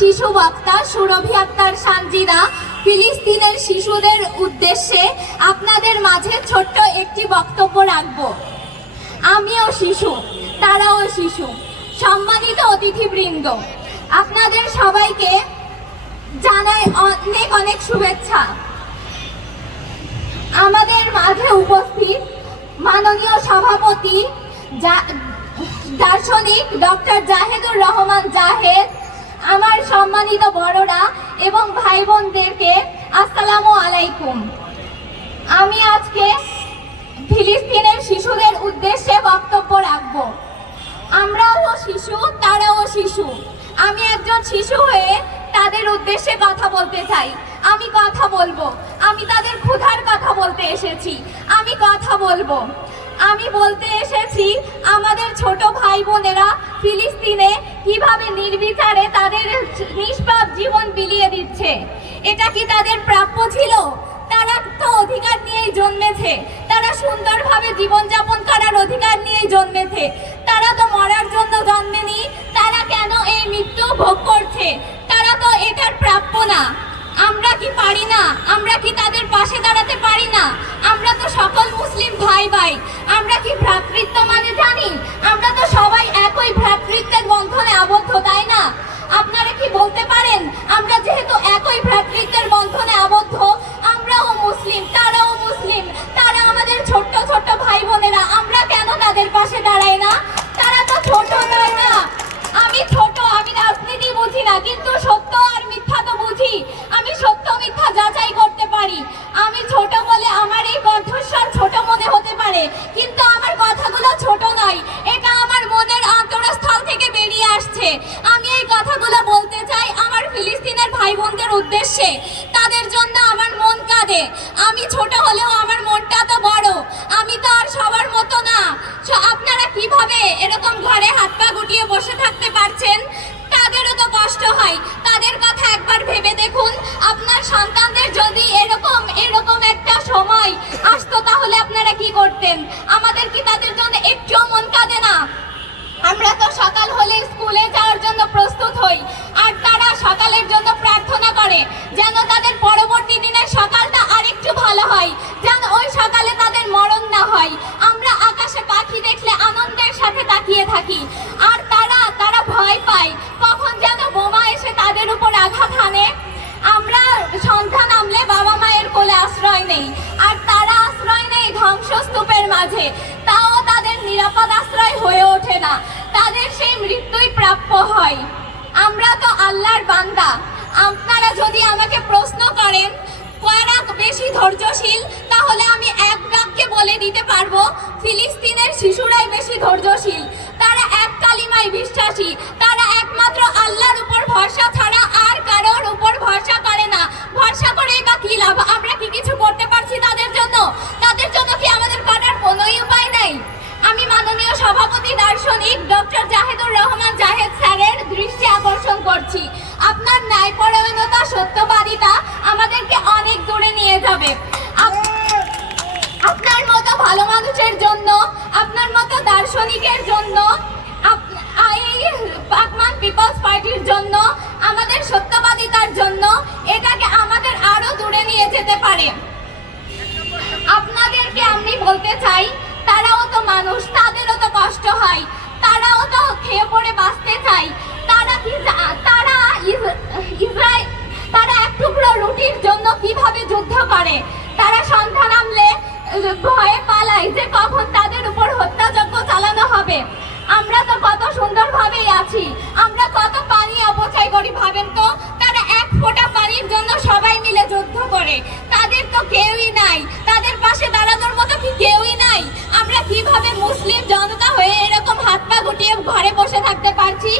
শিশু বক্তা সুরভি আক্তার সানজিদা ফিলিস্তিনের শিশুদের উদ্দেশ্যে আপনাদের মাঝে ছোট্ট একটি বক্তব্য রাখব। আমিও শিশু, তারাও শিশু, সম্মানিত অতিথিবৃন্দ, আপনাদের সবাইকে জানাই অনেক অনেক শুভেচ্ছা। আমাদের মাঝে উপস্থিত মাননীয় সভাপতি দার্শনিক ডক্টর জাহেদুর রহমান জাহেদ আমার সম্মানিত বড়রা এবং ভাই বোনদেরকে আসসালামু আলাইকুম। আমি আজকে ফিলিস্তিনের শিশুদের উদ্দেশ্যে বক্তব্য রাখব। আমরাও শিশু, তারাও শিশু। আমি একজন শিশু হয়ে তাদের উদ্দেশ্যে কথা বলতে চাই। আমি কথা বলব। আমি তাদের ক্ষুধার কথা বলতে এসেছি। আমি কথা বলব। আমি বলতে এসেছি, আমাদের ছোট ভাই বোনেরা ফিলিস্তিনে কীভাবে নির্বিচারে তাদের নিষ্পাপ জীবন বিলিয়ে দিচ্ছে। এটা কি তাদের প্রাপ্য ছিল? তারা তো অধিকার নিয়েই জন্মেছে। তারা সুন্দরভাবে জীবনযাপন করার অধিকার নিয়েই জন্মেছে। উদ্দেশ্যে। তাদের জন্য আমার মন কাঁদে। আমি ছোট হলেও আমার মনটা তো বড়। আমি তো আর সবার মতো না। আপনারা কীভাবে এরকম ঘরে হাত পা গুটিয়ে বসে থাকতে পারছেন? তাদেরও তো কষ্ট হয়। তাদের কথা একবার ভেবে দেখুন। আপনার সন্তানদের যদি এরকম এরকম একটা সময় আসতো, তাহলে আপনারা কি করতেন? আমাদের কি তাদের জন্য একটুও মন কাঁদে না? আমরা তো সকাল হলে স্কুলে যাওয়ার জন্য প্রস্তুত ধ্বংসস্তূপের মাঝে, তাও তাদের নিরাপদ আশ্রয় হয়ে ওঠে না। তাদের সেই মৃত্যুই প্রাপ্য হয়। আমরা তো আল্লাহর বান্দা। আপনারা যদি আমাকে প্রশ্ন করেন কারা বেশি ধৈর্যশীল, তাহলে আমি এক বাক্যে বলে দিতে পারব, ফিলিস্তিনের শিশুরাই বেশি ধৈর্যশীল। তারা এক কালিমায় বিশ্বাসী। তারা একমাত্র আল্লাহর উপর ভরসা ছাড়া আর কারোর উপর ভরসা করে না। ভরসা করেই বা কি লাভ? আকর্ষণ করছি। আপনার ন্যায়পরায়ণতা সত্যবাদিতা আমাদেরকে অনেক দূরে নিয়ে যাবে। আপনার মতো ভালো মানুষের জন্য, আপনার মতো দার্শনিকের জন্য এই পিপলস পার্টির জন্য, আমাদের সত্যবাদিতার জন্য এটাকে আমাদের আরও দূরে নিয়ে যেতে পারে। আপনাদেরকে আমি বলতে চাই, তারাও তো মানুষ, তাদেরও তো কষ্ট হয়। কীভাবে যুদ্ধ করে? তারা সন্ধান আহ, ভয়ে পালায় যে কখন তাদের উপর হত্যাযজ্ঞ চালানো হবে। আমরা তো কত সুন্দরভাবেই আছি। আমরা কত পানি অপচয় করি ভাবেন তো? তারা এক ফোঁটা পানির জন্য সবাই মিলে যুদ্ধ করে। তাদের তো কেউই নাই। তাদের পাশে দাঁড়ানোর মতো কি কেউই নাই? আমরা কীভাবে মুসলিম জনতা হয়ে এরকম হাত পা গুটিয়ে ঘরে বসে থাকতে পারছি?